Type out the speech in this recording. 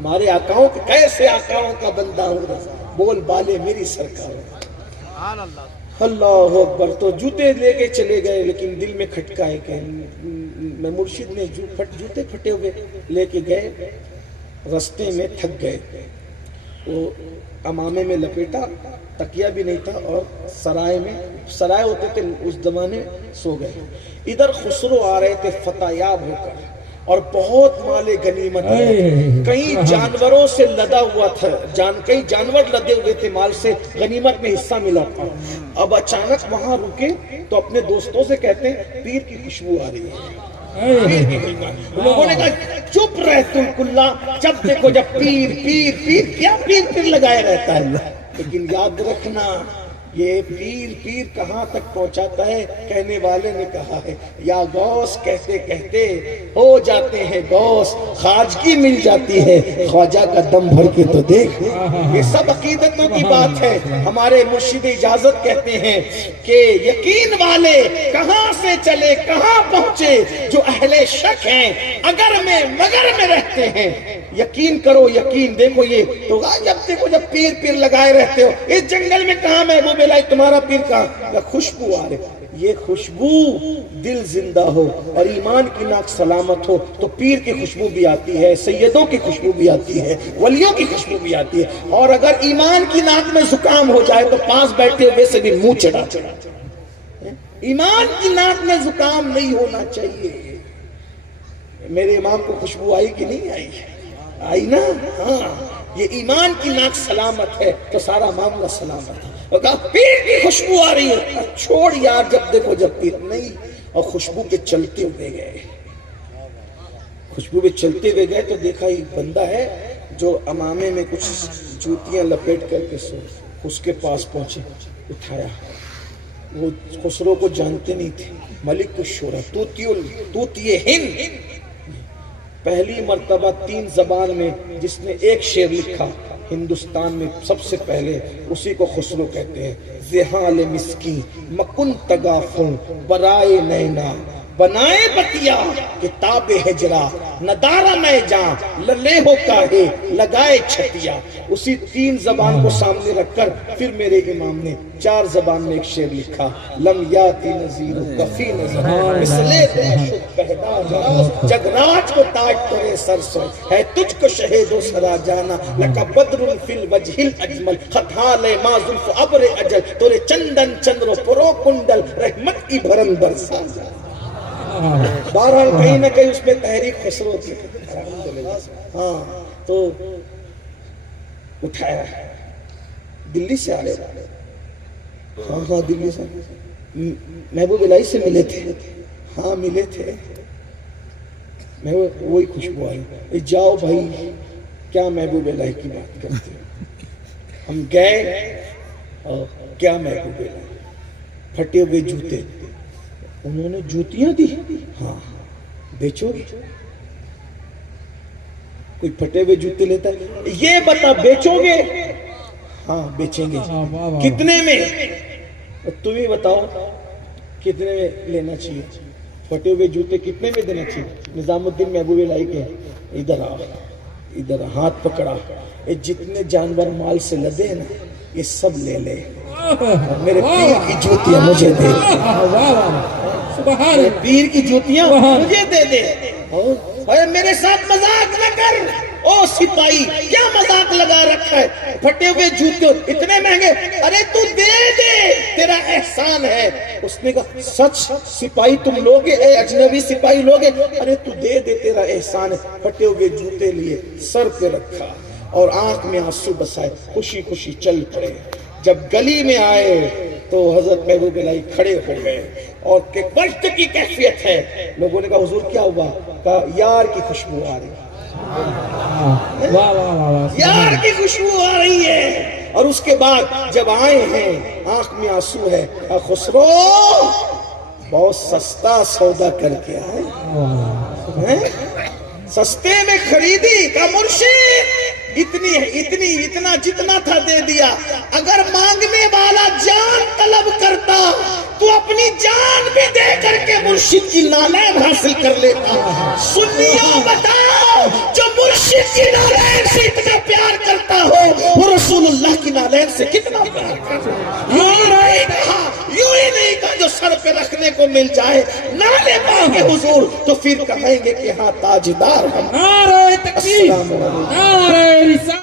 ہمارے آقاؤں کے کیسے آقاؤں کا بندہ ہوں، بول بالے میری سرکار۔ اللہ اکبر۔ تو جوتے لے کے چلے گئے، لیکن دل میں کھٹکا ہے کہ میں مرشد نے جوتے پھٹے ہوئے لے کے گئے، رستے میں تھک گئے، وہ امامے میں لپیٹا، تکیہ بھی نہیں تھا، اور سرائے ہوتے تھے اس زمانے، سو گئے۔ ادھر خسرو آ رہے تھے فتح یاب ہو کر، اور بہت مال غنیمت ہے، کئی جانوروں سے لدا ہوا تھا، کئی جانور لدے ہوئے تھے، مال سے غنیمت میں حصہ ملا تھا۔ اب اچانک وہاں رکے تو اپنے دوستوں سے کہتے ہیں پیر کی خوشبو آ رہی ہے۔ لوگوں نے کہا چپ رہ تم کلا، جب دیکھو جب پیر پیر پیر، کیا پیر پیر لگائے رہتا ہے۔ لیکن یاد رکھنا یہ پیر پیر کہاں تک پہنچاتا ہے، کہنے والے نے کہا ہے یا غوث کہتے کہتے ہو جاتے ہیں غوث، خواجگی مل جاتی ہے خواجہ کا دم بھر کے تو دیکھ۔ یہ سب عقیدتوں کی بات ہے۔ ہمارے مرشد اجازت کہتے ہیں کہ یقین والے کہاں سے چلے کہاں پہنچے، جو اہل شک ہیں اگر میں مگر میں رہتے ہیں، یقین کرو یقین۔ دیکھو یہ تو جب دیکھو جب پیر پیر لگائے رہتے ہو، اس جنگل میں کہاں محبوب الہی تمہارا پیر کہاں، خوشبو آ رہے۔ یہ خوشبو دل زندہ ہو اور ایمان کی ناک سلامت ہو تو پیر کی خوشبو بھی آتی ہے، سیدوں کی خوشبو بھی آتی ہے، ولیوں کی خوشبو بھی آتی ہے۔ اور اگر ایمان کی ناک میں زکام ہو جائے تو پاس بیٹھے ہوئے سے بھی منہ چڑھا۔ ایمان کی ناک میں زکام نہیں ہونا چاہیے۔ میرے امام کو خوشبو آئی کہ نہیں آئی؟ آئی نا؟ ہاں، یہ ایمان کی ناک سلامت ہے تو سارا معاملہ سلامت ہے۔ اور کہا پیر کی خوشبو آ رہی ہے، چھوڑ یار جب دیکھو جب پیر نہیں۔ اور خوشبو پہ چلتے ہوئے گئے، خوشبو پہ چلتے ہوئے گئے تو دیکھا ایک بندہ ہے جو امامے میں کچھ جوتیاں لپیٹ کر کے سو، اس کے پاس پہنچے، اٹھایا۔ وہ خسرو کو جانتے نہیں تھے، ملک الشورى توتی ہند، پہلی مرتبہ 3 زبان میں جس نے ایک شعر لکھا ہندوستان میں سب سے پہلے، اسی کو خسرو کہتے ہیں۔ زحال مسکین مکن تغافل برائے نینا، بنائے بتیا کتاب ہجرا، ندارہ میں جان للے ہو کاہے لگائے چھتیا۔ اسی 3 زبان کو سامنے رکھ کر پھر میرے امام نے 4 زبان میں ایک شعر لکھا، لم یاتی نظیر کفی نظر مثلے دہشت پہدا جاز، جگراج کو تاج کرے سر سو، ہے تجھ کو شہید و سرا جانا، لکا بدر فی الوجہ الاجمل، خطال ما زلف ابر اجل، تورے چندن چندر پرو کنڈل، رحمت کی بھرن برسا۔ بہرحال کہیں نہ کہیں اس میں تحریک خسرو تھی۔ ہاں تو اٹھایا، دلی سے آ رہے، ہاں دلی سے، محبوب الہی سے ملے تھے، ہاں ملے تھے، میں وہی خوشبو آئی۔ جاؤ بھائی کیا محبوب الہی کی بات کرتے ہیں۔ ہم گئے اور کیا محبوب الہی، پھٹے ہوئے جوتے، انہوں نے جوتیاں دی، ہاں بیچو گے؟ کوئی پھٹے ہوئے جوتے لیتا ہے؟ یہ بتا بیچو گے؟ ہاں بیچیں گے۔ کتنے میں؟ تم ہی بتاؤ کتنے میں لینا چاہیے؟ پھٹے ہوئے جوتے کتنے میں دینا چاہیے؟ نظام الدین محبوب الہی کے ادھر آ، ادھر ہاتھ پکڑا، یہ جتنے جانور مال سے لدے ہیں نا یہ سب لے لے، میرے پیر کی جوتیاں مجھے دے دے، میرے پیر کی جوتیاں مجھے دے دے۔ اور میرے ساتھ مذاق نہ کر، او سپاہی کیا مذاق لگا رکھا ہے، پھٹے ہوئے جوتے اتنے مہنگے، ارے تو دے دے تیرا احسان ہے۔ اس نے کہا سچ سپاہی تم لوگے، اے اجنبی سپاہی لوگے؟ ارے تو دے دے تیرا احسان ہے۔ پھٹے ہوئے جوتے لیے، سر پہ رکھا اور آنکھ میں آنسو بسائے، خوشی خوشی چل پڑے۔ جب گلی میں آئے تو حضرت محبوب الہی کھڑے ہو گئے اور کہ وقت کی کیفیت ہے۔ لوگوں نے کہا حضور کیا ہوا؟ کہا یار کی خوشبو آ رہی ہے، یار کی خوشبو آ رہی ہے۔ اور اس کے بعد جب آئے ہیں آنکھ میں آنسو ہے، خسرو بہت سستا سودا کر کے آئے، سستے میں خریدی کا مرشد، اتنا جتنا تھا دے دیا۔ اگر مانگنے والا جان طلب کرتا تو اپنی جان بھی دے کر کے مرشد کی نالین حاصل کر لیتا۔ سنیوں بتاؤ جو مرشد کی نالین سے اتنا پیار کرتا ہو وہ رسول اللہ کی نالین سے کتنا پیار کرتا ہے. یوں ہی نہیں کہا جو سر پہ رکھنے کو مل جائے نالے پاؤں حضور تو پھر کہیں گے کہ ہاں تاجدار ہم. نعرہ تکبیر، السلام علیکم. نعرہ رسالت.